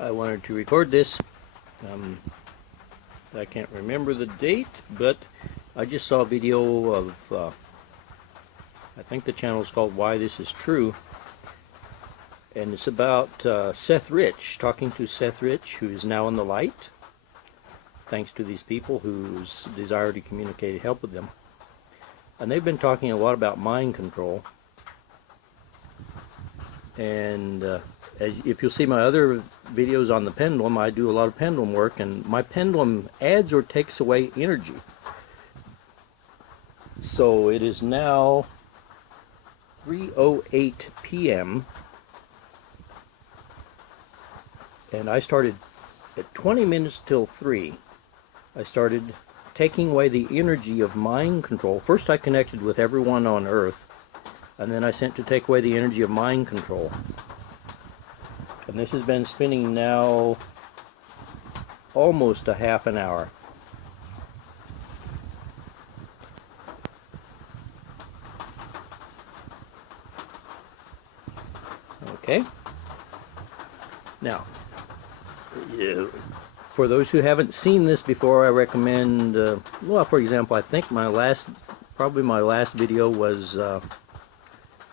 I wanted to record this. I can't remember the date, but I just saw a video of, I think the channel is called Why This Is True, and it's about Seth Rich, talking to Seth Rich, who is now in the light, thanks to these people whose desire to communicate help with them. And they've been talking a lot about mind control, and if you'll see my other videos on the pendulum, I do a lot of pendulum work, and my pendulum adds or takes away energy. So it is now 3:08 p.m. and I started at 20 minutes till 3. I started taking away the energy of mind control. First I connected with everyone on Earth, and then I sent to take away the energy of mind control. And this has been spinning now almost a half an hour. Okay. Now, for those who haven't seen this before, I recommend, well, for example, I think probably my last video was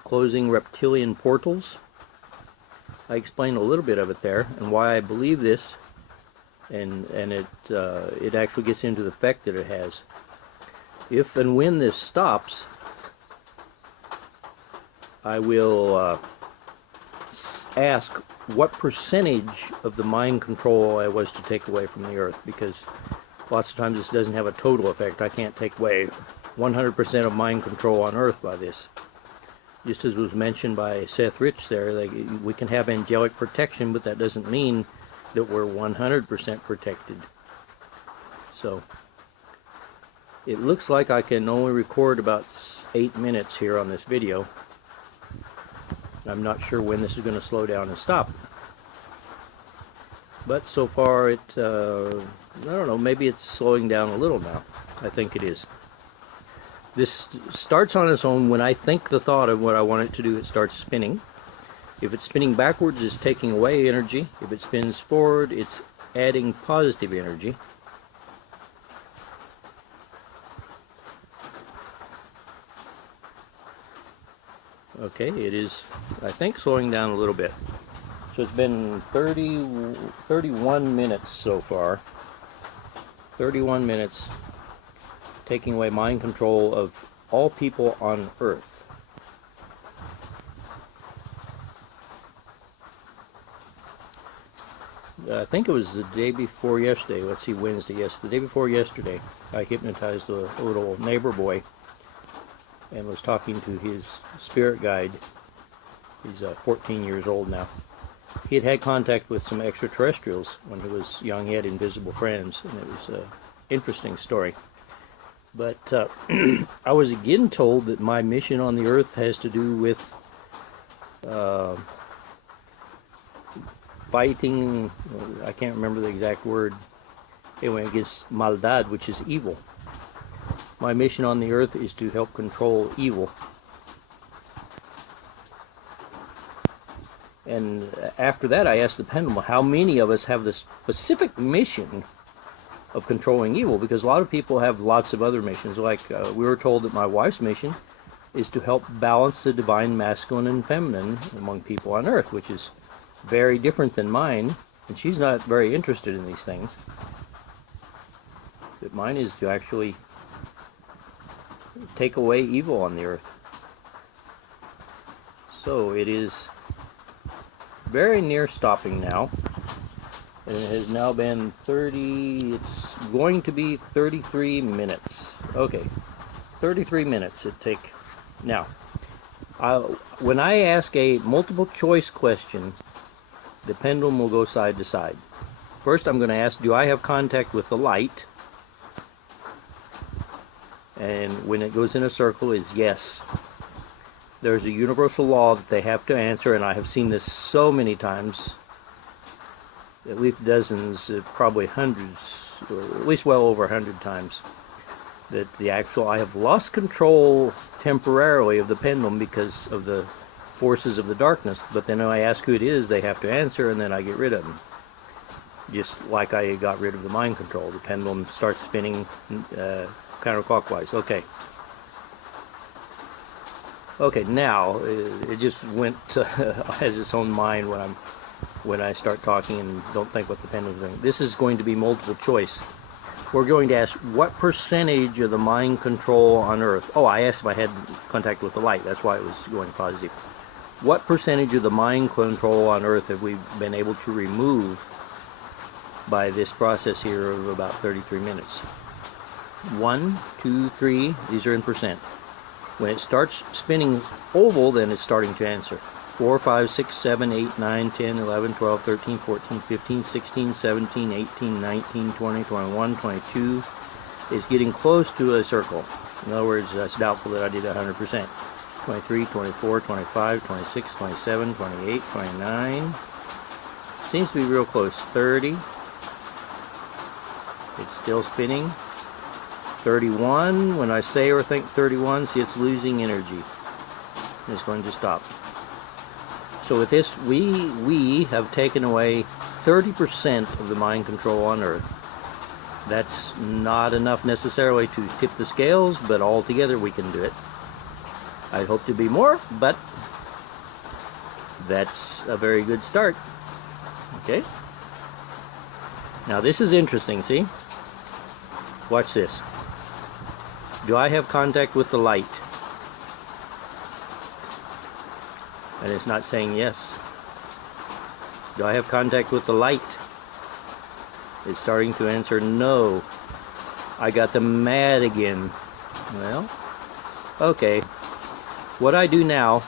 closing reptilian portals. I explained a little bit of it there and why I believe this, and it actually gets into the effect that it has. If and when this stops, I will ask what percentage of the mind control I was to take away from the Earth, because lots of times this doesn't have a total effect. I can't take away 100% of mind control on Earth by this. Just as was mentioned by Seth Rich there, we can have angelic protection, but that doesn't mean that we're 100% protected. So, it looks like I can only record about 8 minutes here on this video. I'm not sure when this is going to slow down and stop. But so far I don't know, maybe it's slowing down a little now. I think it is. This starts on its own. When I think the thought of what I want it to do, it starts spinning. If it's spinning backwards, it's taking away energy. If it spins forward, it's adding positive energy. Okay, it is, I think, slowing down a little bit. So it's been 31 minutes so far. 31 minutes taking away mind control of all people on Earth. I think it was the day before yesterday. Let's see, Wednesday. Yes, the day before yesterday, I hypnotized a little neighbor boy and was talking to his spirit guide. He's 14 years old now. He had had contact with some extraterrestrials when he was young. He had invisible friends, and it was an interesting story. But I was again told that my mission on the Earth has to do with fighting, I can't remember the exact word, anyway, against maldad, which is evil. My mission on the Earth is to help control evil. And after that I asked the pendulum, how many of us have the specific mission of controlling evil? Because a lot of people have lots of other missions. Like we were told that my wife's mission is to help balance the divine masculine and feminine among people on Earth, which is very different than mine, and she's not very interested in these things. But mine is to actually take away evil on the Earth. So it is very near stopping now. And it has now been it's going to be 33 minutes. Okay, 33 minutes it take. Now, when I ask a multiple choice question, the pendulum will go side to side. First I'm going to ask, do I have contact with the light? And when it goes in a circle is yes. There's a universal law that they have to answer, and I have seen this so many times, at least dozens, probably hundreds, or at least well over 100 times, that I have lost control temporarily of the pendulum because of the forces of the darkness, but then when I ask who it is, they have to answer, and then I get rid of them. just like I got rid of the mind control. The pendulum starts spinning counterclockwise. Okay. Okay, now it just went has its own mind when I start talking and don't think what the pendulum's doing. This is going to be multiple choice. We're going to ask what percentage of the mind control on Earth. Oh, I asked if I had contact with the light. That's why it was going positive. What percentage of the mind control on Earth have we been able to remove by this process here of about 33 minutes? 1, 2, 3. These are in percent. When it starts spinning oval, then it's starting to answer. 4, 5, 6, 7, 8, 9, 10, 11, 12, 13, 14, 15, 16, 17, 18, 19, 20, 21, 22 is getting close to a circle. In other words, it's doubtful that I did 100%. 23, 24, 25, 26, 27, 28, 29. Seems to be real close. 30. It's still spinning. 31. When I say or think 31, see, it's losing energy. It's going to stop. So with this, we have taken away 30% of the mind control on Earth. That's not enough necessarily to tip the scales, but altogether we can do it. I'd hope to be more, but that's a very good start. Okay? Now this is interesting, see? Watch this. Do I have contact with the light? And it's not saying yes. Do I have contact with the light? It's starting to answer no. I got them mad again. Well, okay. What I do now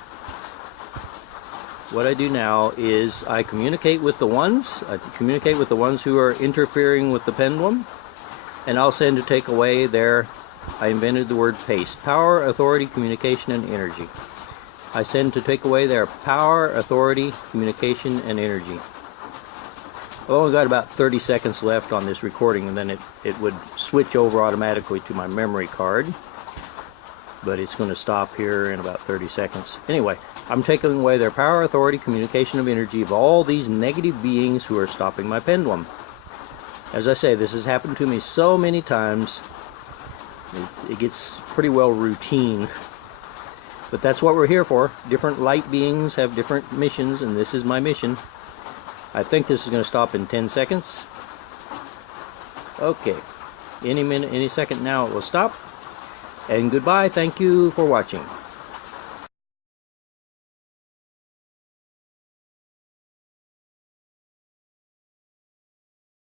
is I communicate with the ones. I communicate with the ones who are interfering with the pendulum, and I'll send to take away their, I invented the word PACE, power, authority, communication, and energy. I send to take away their power, authority, communication, and energy. I've only got about 30 seconds left on this recording, and then it would switch over automatically to my memory card. But it's going to stop here in about 30 seconds. Anyway, I'm taking away their power, authority, communication, of energy of all these negative beings who are stopping my pendulum. As I say, this has happened to me so many times. It gets pretty well routine. But that's what we're here for. Different light beings have different missions, and this is my mission. I think this is going to stop in 10 seconds. Okay. Any minute, any second now it will stop. And goodbye. Thank you for watching.